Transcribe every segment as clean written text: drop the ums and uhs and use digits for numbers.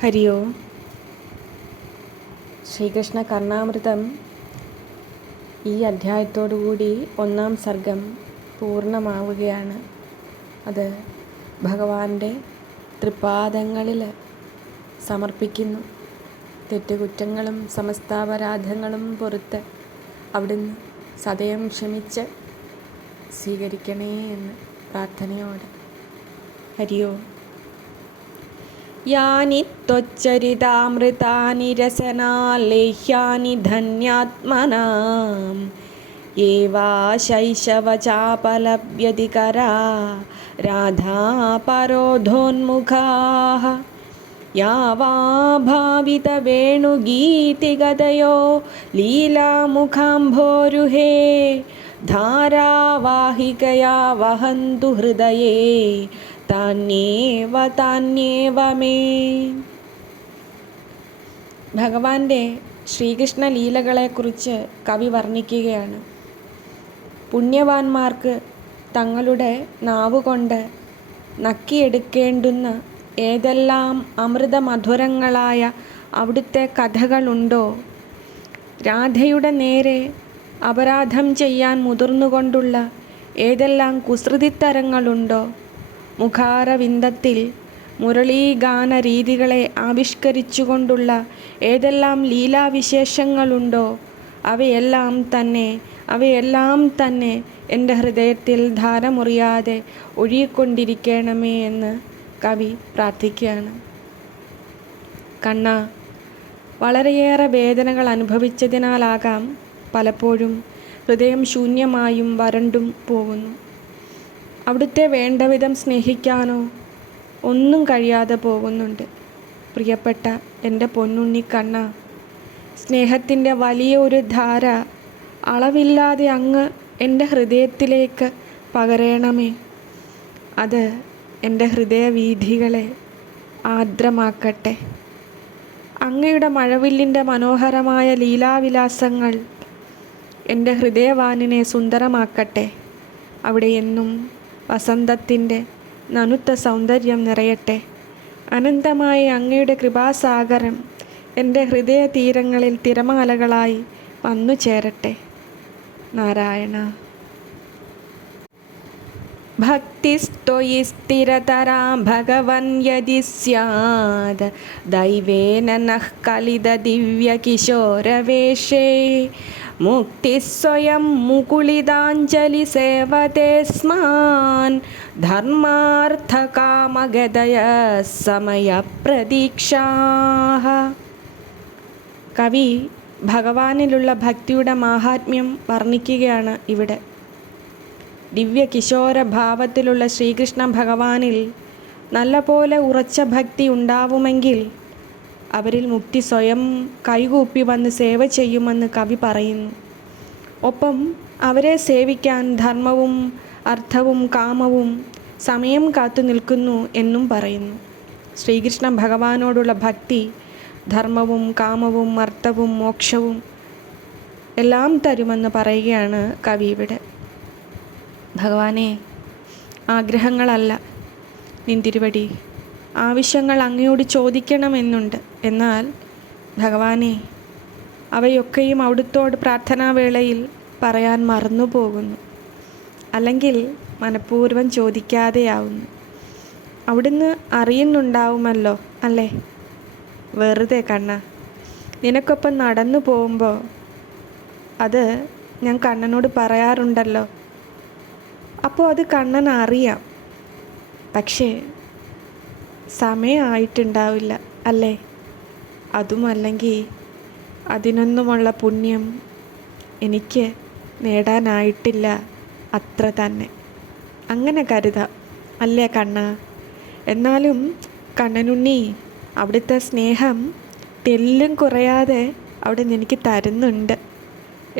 ഹരി ഓം. ശ്രീകൃഷ്ണ കർണാമൃതം ഈ അധ്യായത്തോടുകൂടി 1-ാം സർഗം പൂർണ്ണമാവുകയാണ്. അത് ഭഗവാന്റെ തൃപ്പാദങ്ങളിൽ സമർപ്പിക്കുന്നു. തെറ്റുകുറ്റങ്ങളും സമസ്താപരാധങ്ങളും പൊറുത്ത് അവിടുന്ന് സദയം ക്ഷമിച്ച് സ്വീകരിക്കണേ എന്ന് പ്രാർത്ഥനയോടെ. ഹരി ഓം. യാനി ത്വച്ചരിതാമൃതാനി രസനാലേഹ്യാനി ധന്യാത്മനാം യേവാ ശൈശവചാപലഭ്യതികരാ രാധാ പരോധോന്മുഖാഃ യാവാ ഭാവിതവേണുഗീതിഗതയോ ലീലാമുഖാംഭോരുഹേ ധാരാവാഹികയാ വഹന്തു ഹൃദയേ താന്യേവ താന്യേവ മേ. ഭഗവാന്റെ ശ്രീകൃഷ്ണ ലീലകളെക്കുറിച്ച് കവി വർണ്ണിക്കുകയാണ്. പുണ്യവാന്മാർക്ക് തങ്ങളുടെ നാവുകൊണ്ട് നക്കിയെടുക്കേണ്ടുന്ന ഏതെല്ലാം അമൃതമധുരങ്ങളായ അവിടുത്തെ കഥകളുണ്ടോ, രാധയുടെ നേരെ അപരാധം ചെയ്യാൻ മുതിർന്നുകൊണ്ടുള്ള ഏതെല്ലാം കുസൃതിത്തരങ്ങളുണ്ടോ, മുഖാരവിന്ദത്തിൽ മുരളീഗാന രീതികളെ ആവിഷ്കരിച്ചുകൊണ്ടുള്ള ഏതെല്ലാം ലീലാവിശേഷങ്ങളുണ്ടോ, അവയെല്ലാം തന്നെ എൻ്റെ ഹൃദയത്തിൽ ധാരമുറിയാതെ ഒഴുകിക്കൊണ്ടിരിക്കണമേ എന്ന് കവി പ്രാർത്ഥിക്കുകയാണ്. കണ്ണ, വളരെയേറെ വേദനകൾ അനുഭവിച്ചതിനാലാകാം പലപ്പോഴും ഹൃദയം ശൂന്യമായും വരണ്ടും പോകുന്നു. അവിടുത്തെ വേണ്ടവിധം സ്നേഹിക്കാനോ ഒന്നും കഴിയാതെ പോകുന്നുണ്ട്. പ്രിയപ്പെട്ട എൻ്റെ പൊന്നുണ്ണി കണ്ണ, സ്നേഹത്തിൻ്റെ വലിയ ഒരു ധാര അളവില്ലാതെ അങ്ങ് എൻ്റെ ഹൃദയത്തിലേക്ക് പകരണമേ. അത് എൻ്റെ ഹൃദയവീഥികളെ ആർദ്രമാക്കട്ടെ. അങ്ങയുടെ മഴവില്ലിൻ്റെ മനോഹരമായ ലീലാവിലാസങ്ങൾ എൻ്റെ ഹൃദയവാനിനെ സുന്ദരമാക്കട്ടെ. അവിടെ എന്നും വസന്തത്തിൻ്റെ നനുത്ത സൗന്ദര്യം നിറയട്ടെ. അനന്തമായ അങ്ങയുടെ കൃപാസാഗരം എൻ്റെ ഹൃദയ തീരങ്ങളിൽ തിരമാലകളായി വന്നു ചേരട്ടെ. നാരായണ. ഭക്തിസ്ത്വയി സ്ഥിരതരാ ഭഗവൻ യദി സ്യാദ് ദൈവേന നഃ കലിത ദിവ്യകിശോരവേഷേ മുക്തി സ്വയം മുകുളിതാഞ്ജലി സേവതേ സ്മാൻ ധർമാർത്ഥകാമഗതയ സമയപ്രതീക്ഷാഃ. കവി ഭഗവാനിലുള്ള ഭക്തിയുടെ മാഹാത്മ്യം വർണ്ണിക്കുകയാണ് ഇവിടെ. ദിവ്യകിശോര ഭാവത്തിലുള്ള ശ്രീകൃഷ്ണ ഭഗവാനിൽ നല്ലപോലെ ഉറച്ച ഭക്തി ഉണ്ടാവുമെങ്കിൽ അവരിൽ മുക്തി സ്വയം കൈകൂപ്പി വന്ന് സേവ ചെയ്യുമെന്ന് കവി പറയുന്നു. ഒപ്പം അവരെ സേവിക്കാൻ ധർമ്മവും അർത്ഥവും കാമവും സമയം കാത്തു നിൽക്കുന്നു എന്നും പറയുന്നു. ശ്രീകൃഷ്ണ ഭഗവാനോടുള്ള ഭക്തി ധർമ്മവും കാമവും അർത്ഥവും മോക്ഷവും എല്ലാം തരുമെന്ന് പറയുകയാണ് കവി ഇവിടെ. ഭഗവാനെ, ആഗ്രഹങ്ങളല്ല നിൻ തിരുവടി, ആവശ്യങ്ങൾ അങ്ങയോട് ചോദിക്കണമെന്നുണ്ട്. എന്നാൽ ഭഗവാനെ, അവയൊക്കെയും അവിടുത്തോട് പ്രാർത്ഥനാവേളയിൽ പറയാൻ മറന്നു പോകുന്നു, അല്ലെങ്കിൽ മനഃപൂർവ്വം ചോദിക്കാതെയാവുന്നു. അവിടുന്ന് അറിയുന്നുണ്ടാവുമല്ലോ അല്ലേ? വെറുതെ കണ്ണ, നിനക്കൊപ്പം നടന്നു പോകുമ്പോൾ അത് ഞാൻ കണ്ണനോട് പറയാറുണ്ടല്ലോ. അപ്പോൾ അത് കണ്ണൻ അറിയാം, പക്ഷേ സമയമായിട്ടുണ്ടാവില്ല അല്ലേ? അതുമല്ലെങ്കിൽ അതിനൊന്നുമുള്ള പുണ്യം എനിക്ക് നേടാനായിട്ടില്ല അത്ര തന്നെ, അങ്ങനെ കരുതാം അല്ലേ കണ്ണ? എന്നാലും കണ്ണനുണ്ണി, അവിടുത്തെ സ്നേഹം തെല്ലും കുറയാതെ അവിടെ എനിക്ക് തരുന്നുണ്ട്,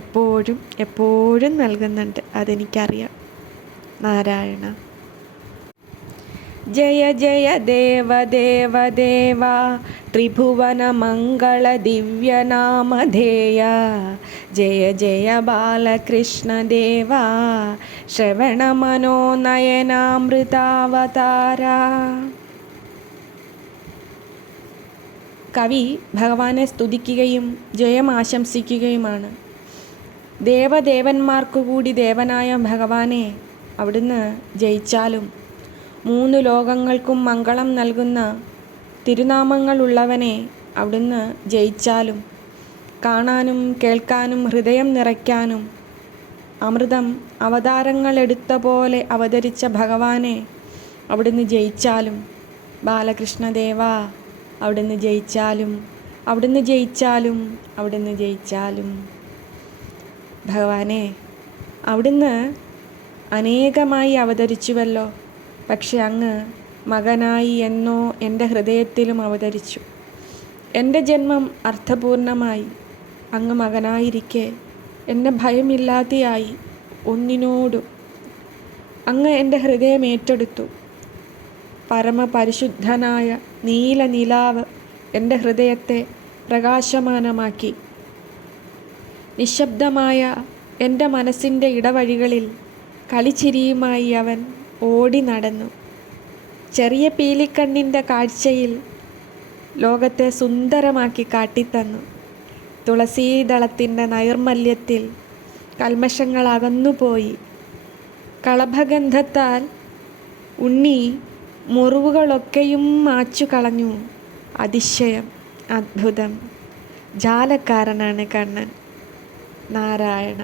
എപ്പോഴും എപ്പോഴും നൽകുന്നുണ്ട്, അതെനിക്കറിയാം. നാരായണ. ജയ ജയ ദേവ ദേവ ദേവ ത്രിഭുവന മംഗള ദിവ്യനാമധേയ ജയ ജയ ബാലകൃഷ്ണ ദേവ ശ്രവണ മനോനയനാമൃതാവതാര. കവി ഭഗവാനെ സ്തുതിക്കുകയും ജയം ആശംസിക്കുകയുമാണ്. ദേവദേവന്മാർക്കു കൂടി ദേവനായ ഭഗവാനെ അവിടുന്ന് ജയിച്ചാലും 3 ലോകങ്ങൾക്കും മംഗളം നൽകുന്ന തിരുനാമങ്ങളുള്ളവനെ അവിടുന്ന് ജയിച്ചാലും കാണാനും കേൾക്കാനും ഹൃദയം നിറയ്ക്കാനും അമൃതം അവതാരങ്ങളെടുത്ത പോലെ അവതരിച്ച ഭഗവാനെ അവിടുന്ന് ജയിച്ചാലും ബാലകൃഷ്ണദേവ അവിടുന്ന് ജയിച്ചാലും അവിടുന്ന് ജയിച്ചാലും അവിടുന്ന് ജയിച്ചാലും ഭഗവാനെ അവിടുന്ന് അനേകമായി അവതരിച്ചുവല്ലോ. പക്ഷെ അങ്ങ് മകനായി എന്നോ എൻ്റെ ഹൃദയത്തിലും അവതരിച്ചു. എൻ്റെ ജന്മം അർത്ഥപൂർണമായി. അങ്ങ് മകനായിരിക്കെ എന്നെ ഭയമില്ലാതെയായി ഒന്നിനോടും. അങ്ങ് എൻ്റെ ഹൃദയം ഏറ്റെടുത്തു. പരമപരിശുദ്ധനായ നീല നിലാവ് എൻ്റെ ഹൃദയത്തെ പ്രകാശമാനമാക്കി. നിശബ്ദമായ എൻ്റെ മനസ്സിൻ്റെ ഇടവഴികളിൽ കളിച്ചിരിയുമായി അവൻ ഓടി നടന്നു. ചെറിയ പീലിക്കണ്ണിൻ്റെ കാഴ്ചയിൽ ലോകത്തെ സുന്ദരമാക്കി കാട്ടിത്തന്നു. തുളസീദളത്തിൻ്റെ നൈർമല്യത്തിൽ കൽമഷങ്ങൾ അകന്നുപോയി. കളഭഗന്ധത്താൽ ഉണ്ണി മുറിവുകളൊക്കെയും മാച്ചു കളഞ്ഞു. അതിശയം, അദ്ഭുതം, ജാലക്കാരനാണ് കണ്ണൻ. നാരായണ.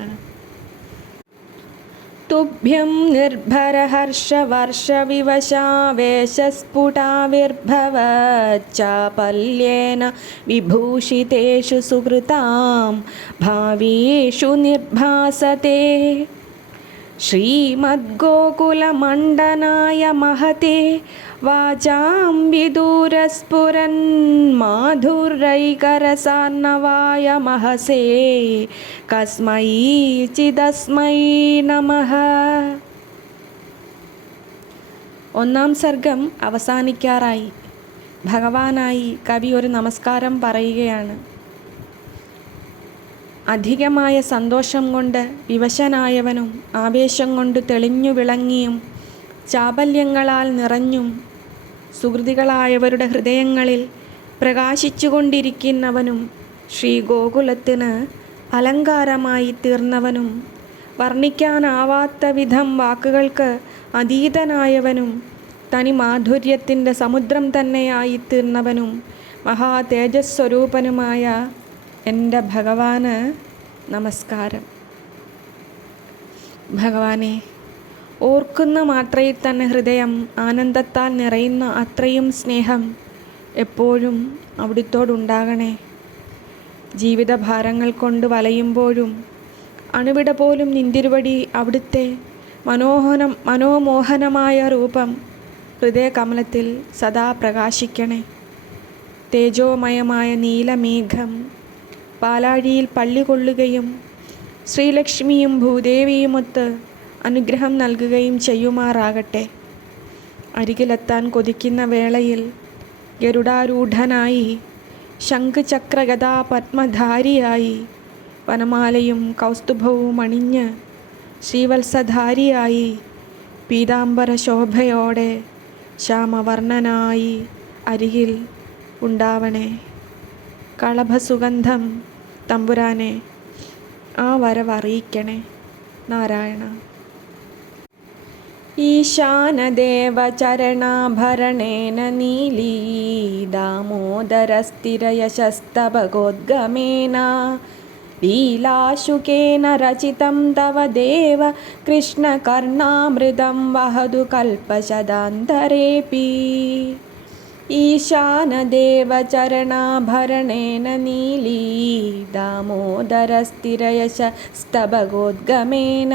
തുഭ്യം നിർഭരഹർഷവർഷവിവശാവേശസ്ഫുടാവിർഭവച്ചാപല്യേന വിഭൂഷിതേഷു സുഹൃതാം ഭാവേഷു നിർഭാസത്തെ ശ്രീമദ്ഗോകുലമണ്ഡനായ മഹത്തെ വാചാം വിദൂരസ്ഫുരൻ മാധുരൈകരസാർണവായ മഹസേ കസ്മൈ ചിദസ്മൈ നമഃ. 1-ാം സർഗം അവസാനിക്കാറായി. ഭഗവാനായി കവി ഒരു നമസ്കാരം പറയുകയാണ്. അധികമായ സന്തോഷം കൊണ്ട് വിവശനായവനും ആവേശം കൊണ്ട് തെളിഞ്ഞു വിളങ്ങിയും ചാപല്യങ്ങളാൽ നിറഞ്ഞും സുഹൃതികളായവരുടെ ഹൃദയങ്ങളിൽ പ്രകാശിച്ചുകൊണ്ടിരിക്കുന്നവനും ശ്രീഗോകുലത്തിന് അലങ്കാരമായി തീർന്നവനും വർണ്ണിക്കാനാവാത്ത വിധം വാക്കുകൾക്ക് അതീതനായവനും തനി മാധുര്യത്തിൻ്റെ സമുദ്രം തന്നെയായി തീർന്നവനും മഹാതേജസ്വരൂപനുമായ എൻ്റെ ഭഗവാന് നമസ്കാരം. ഭഗവാനെ, ഓർക്കുന്ന മാത്രയിൽ തന്നെ ഹൃദയം ആനന്ദത്താൽ നിറയുന്ന അത്രയും സ്നേഹം എപ്പോഴും അവിടുത്തോടുണ്ടാകണേ. ജീവിതഭാരങ്ങൾ കൊണ്ട് വലയുമ്പോഴും അണുവിട പോലും നിന്തിരുവടി അവിടുത്തെ മനോമോഹനമായ രൂപം ഹൃദയകമലത്തിൽ സദാ പ്രകാശിക്കണേ. തേജോമയമായ നീലമേഘം പാലാഴിയിൽ പള്ളി കൊള്ളുകയും ശ്രീലക്ഷ്മിയും ഭൂദേവിയുമൊത്ത് അനുഗ്രഹം നൽകുകയും ചെയ്യുമാറാകട്ടെ. അരികിലെത്താൻ കൊതിക്കുന്ന വേളയിൽ ഗരുഡാരൂഢനായി ശംഖുചക്രഗദാ പത്മധാരിയായി വനമാലയും കൗസ്തുഭവും അണിഞ്ഞ് ശ്രീവത്സധാരിയായി പീതാംബര ശോഭയോടെ ശ്യാമവർണ്ണനായി അരികിൽ ഉണ്ടാവണേ. കളഭസുഗന്ധം തമ്പുരാനെ ആ വരവറിയിക്കണേ. നാരായണ. ഈശാനദേവചരണാഭരണേന നീലീ ദാമോദരസ്ഥിരയശസ്തഭഗോദ്ഗമേന ലീലാശുകേന രചിതം തവ ദേവ കൃഷ്ണകർണാമൃതം വഹതു കൽപശതാന്തരേപി. ഈശാനദേവചരണാഭരണേന നീലീ ദാമോദരസ്ഥിരയശസ്തഭഗോദ്ഗമേന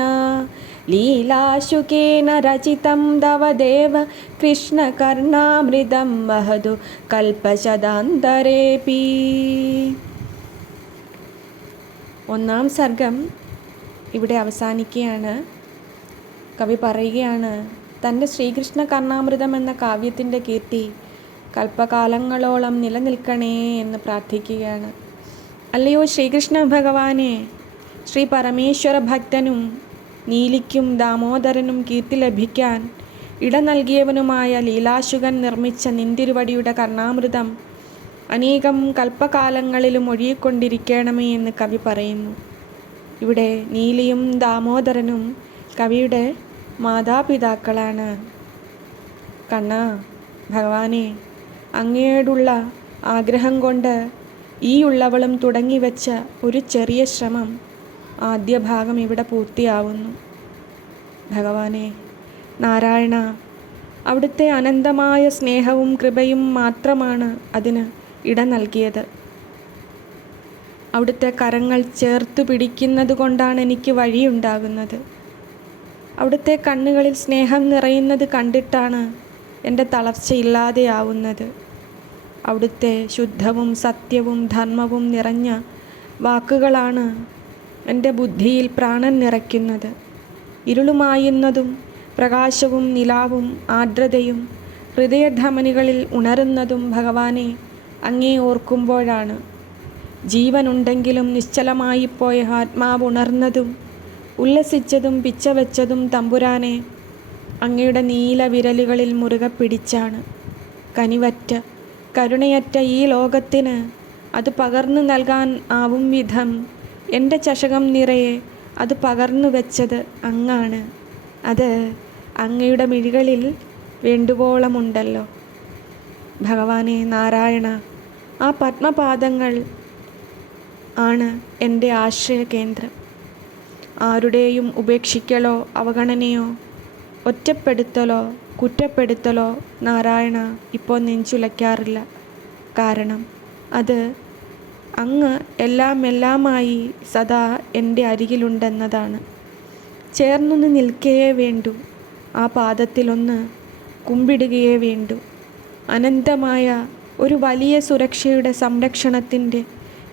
ലീലാശുകേന രചിതം തവ ദേവ കൃഷ്ണകർണാമൃതം വഹതു കൽപശതാന്തരേപി. 1-ാം സർഗം ഇവിടെ അവസാനിക്കുകയാണ്. കവി പറയുകയാണ്, തൻ്റെ ശ്രീകൃഷ്ണ കർണാമൃതം എന്ന കാവ്യത്തിൻ്റെ കീർത്തി കൽപ്പകാലങ്ങളോളം നിലനിൽക്കണേ എന്ന് പ്രാർത്ഥിക്കുകയാണ്. അല്ലയോ ശ്രീകൃഷ്ണ ഭഗവാനെ, ശ്രീ പരമേശ്വര ഭക്തനും നീലിക്കും ദാമോദരനും കീർത്തി ലഭിക്കാൻ ഇട നൽകിയവനുമായ ലീലാശുകൻ നിർമ്മിച്ച നിന്തിരുവടിയുടെ കർണാമൃതം അനേകം കൽപ്പകാലങ്ങളിലും ഒഴുകിക്കൊണ്ടിരിക്കണമേ എന്ന് കവി പറയുന്നു. ഇവിടെ നീലിയും ദാമോദരനും കവിയുടെ മാതാപിതാക്കളാണ്. കണ്ണാ, ഭഗവാനെ, അങ്ങയോടുള്ള ആഗ്രഹം കൊണ്ട് ഈ ഉള്ളവളും തുടങ്ങിവെച്ച ഒരു ചെറിയ ശ്രമം ആദ്യ ഭാഗം ഇവിടെ പൂർത്തിയാവുന്നു. ഭഗവാനെ, നാരായണ, അവിടുത്തെ അനന്തമായ സ്നേഹവും കൃപയും മാത്രമാണ് അതിന് ഇട നൽകിയത്. അവിടുത്തെ കരങ്ങൾ ചേർത്തു പിടിക്കുന്നത് കൊണ്ടാണ് എനിക്ക് വഴിയുണ്ടാകുന്നത്. അവിടുത്തെ കണ്ണുകളിൽ സ്നേഹം നിറയുന്നത് കണ്ടിട്ടാണ് എൻ്റെ തളർച്ച ഇല്ലാതെയാവുന്നത്. അവിടുത്തെ ശുദ്ധവും സത്യവും ധർമ്മവും നിറഞ്ഞ വാക്കുകളാണ് എൻ്റെ ബുദ്ധിയിൽ പ്രാണൻ നിറയ്ക്കുന്നത്. ഇരുളുമായുന്നതും പ്രകാശവും നിലാവും ആർദ്രതയും ഹൃദയധമനികളിൽ ഉണരുന്നതും ഭഗവാനെ അങ്ങേ ഓർക്കുമ്പോഴാണ്. ജീവനുണ്ടെങ്കിലും നിശ്ചലമായിപ്പോയ ആത്മാവ് ഉണർന്നതും ഉല്ലസിച്ചതും പിച്ചവെച്ചതും തമ്പുരാനെ അങ്ങയുടെ നീല വിരലുകളിൽ മുറുകെ പിടിച്ചാണ്. കനിവറ്റ കരുണയറ്റ ഈ ലോകത്തിന് അത് പകർന്നു നൽകാൻ ആവും വിധം എൻ്റെ ചഷകം നിറയെ അത് പകർന്നു വെച്ചത് അങ്ങാണ്. അത് അങ്ങയുടെ മിഴികളിൽ വേണ്ടുവോളമുണ്ടല്ലോ. ഭഗവാനെ, നാരായണ, ആ പത്മപാദങ്ങൾ ആണ് എൻ്റെ ആശ്രയ കേന്ദ്രം. ആരുടെയും ഉപേക്ഷിക്കലോ അവഗണനയോ ഒറ്റപ്പെടുത്തലോ കുറ്റപ്പെടുത്തലോ നാരായണ ഇപ്പോൾ നെഞ്ചുലയ്ക്കാറില്ല. കാരണം അത് അങ്ങ് എല്ലാമായി സദാ എൻ്റെ അരികിലുണ്ടെന്നതാണ്. ചേർന്നൊന്ന് നിൽക്കുകയേ വേണ്ടു, ആ പാദത്തിലൊന്ന് കുമ്പിടുകയേ വേണ്ടു. അനന്തമായ ഒരു വലിയ സുരക്ഷയുടെ, സംരക്ഷണത്തിൻ്റെ,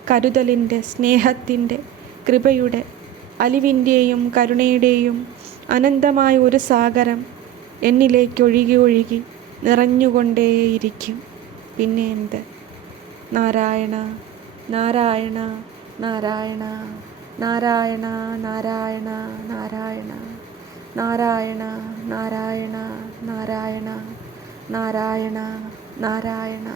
കരുതലിൻ്റെ, സ്നേഹത്തിൻ്റെ, കൃപയുടെ, അലിവിൻ്റെയും കരുണയുടെയും അനന്തമായ ഒരു സാഗരം എന്നിലേക്ക് ഒഴുകി ഒഴുകി നിറഞ്ഞുകൊണ്ടേയിരിക്കും. പിന്നെ എന്ത്? നാരായണ, നാരായണ, നാരായണ, നാരായണ, നാരായണ, നാരായണ, നാരായണ, നാരായണ, നാരായണ, നാരായണ, നാരായണ.